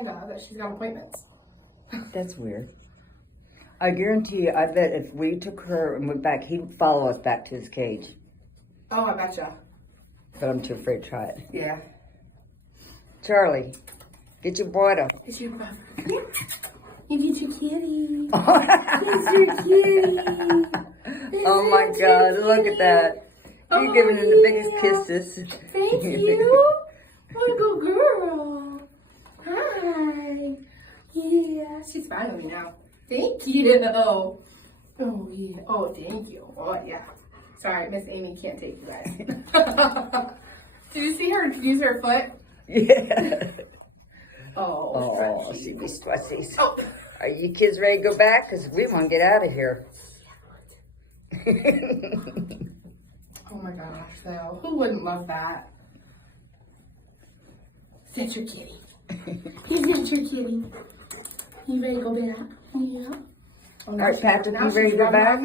that she's got appointments. That's weird. I guarantee you, I bet if we took her and went back, he'd follow us back to his cage. Oh, I betcha. But I'm too afraid to try it. Yeah. Charlie, get your water. Is your brother? Yeah. You get your kitty. He's your kitty. Oh my God, look at that. You're giving him the biggest kisses. Thank you. What a good girl. Hi. Yeah, she's fine with me now. Thank you. Oh, yeah. Oh, thank you. Oh, yeah. Sorry, Miss Amy can't take you guys. Did you see her use her foot? Yeah. Oh, Oh, see these squassies. Oh. Are you kids ready to go back? Because we want to get out of here. Oh my gosh, though. Who wouldn't love that? That's your kitty. He's your kitty. You ready to go back? Yeah. Oh, All right, Patrick, you ready to go back?